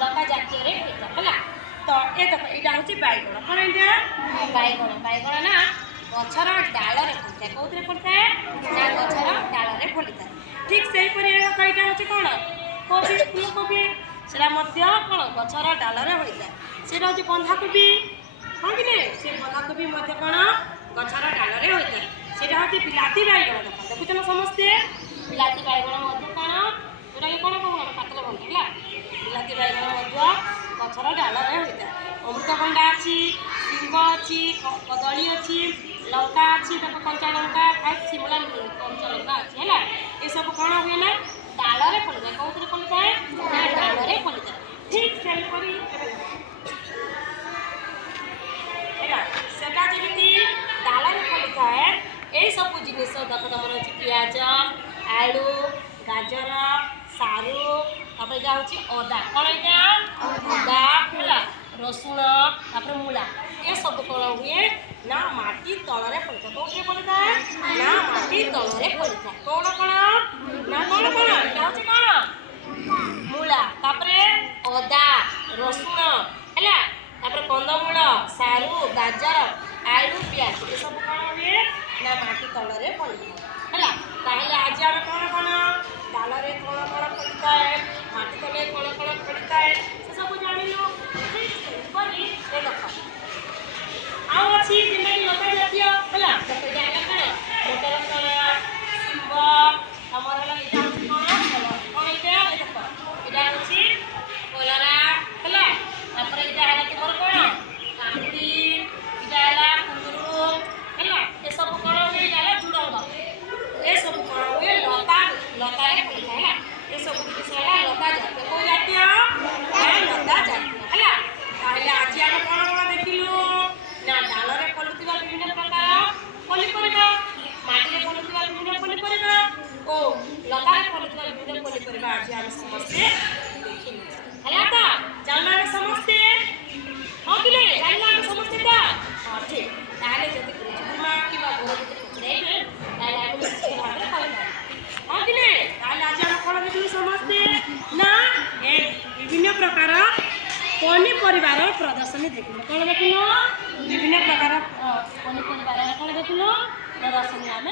लता जातीय है तो ये देख यहाँ हूँ बैगण कौन यहाँ बैगण बैगण ना गचर डाल फलिए कौन फलिए ना गचर डाल फलिए ठीक से यहाँ हूँ कौन कोबी फूलकोबी से कौन गचर डाल होता है से हूँ बंधाकोबी हाँ कि नहीं से बंधाकोबी कौन गचर डाल होता है से हूँ बिलाती बैगण देखुच ना समस्ते बिलाती बैगण कौन जोटा कौन कौन पातल बंधा है बिलाती बैगण गचर डाल होता है अमृतभंडा अच्छी शिंब अच्छी कदली अच्छी लंका अच्छी कंचा लंका शिमला कंचा लंका अच्छी है ये सब कौन हुए ना डाल फलिए कौन फलिए ना डाल फलिए ठीक से जमी डाल फलिए यही सब जिनस देख तुम अच्छे पिज आलू गाजर सारू तापर यहाँ हूँ अदा कौन यहाँ अदा है रसुण तापर मूला ये सब कौन हुए ना माटी तल फलिए कौन फलिए ना माटी तल फलिए कौन कौन ना कौन कौन यहाँ हूँ कौन मूला तापर अदा रसुण है तापर कंदमूल सारू गाजर आलू पियाज ये सब कौन हुए ना माटी तल फलिए है आज आम कौन कौन डाल कौन कौन फलिता है माटी तले कौन कौन फलिता है से सब जानलु अच्छी लता जातीय है मोटर शिंब आमर कौन यहाँ देख यहाँ हूँ कलरा है यहाँ तुम कौन काकुड़ी यहाँ कुंदरू है ये सब कौन हुए यहाँ झुड़ंग ये सब कौन हुए लता लता फलिए है ये सब जिन लता जातीय कौ जातीय लता जातीय है आज आम कौन कौन देखिलु ना डाल फलुवा विभिन्न प्रकार पनीपरिया माटी फलुवा विभिन्न पनीपरिया और लता फलुवा विभिन्न पनीपरिया आज आम समस्ते देखिलु है तो जानना समस्ते हाँ कि जानना समस्ते तो हाँ ठीक ताले जब गुरुमा कि घर भीतर पकड़े हाँ कि आज आम कौन देखिलु समस्ते ना विभिन्न प्रकार पनीपरिवार प्रदर्शनी देखिलु कौन देखिलु विभिन्न प्रकार पनीपरिवार कौन देखिलु प्रदर्शनी आम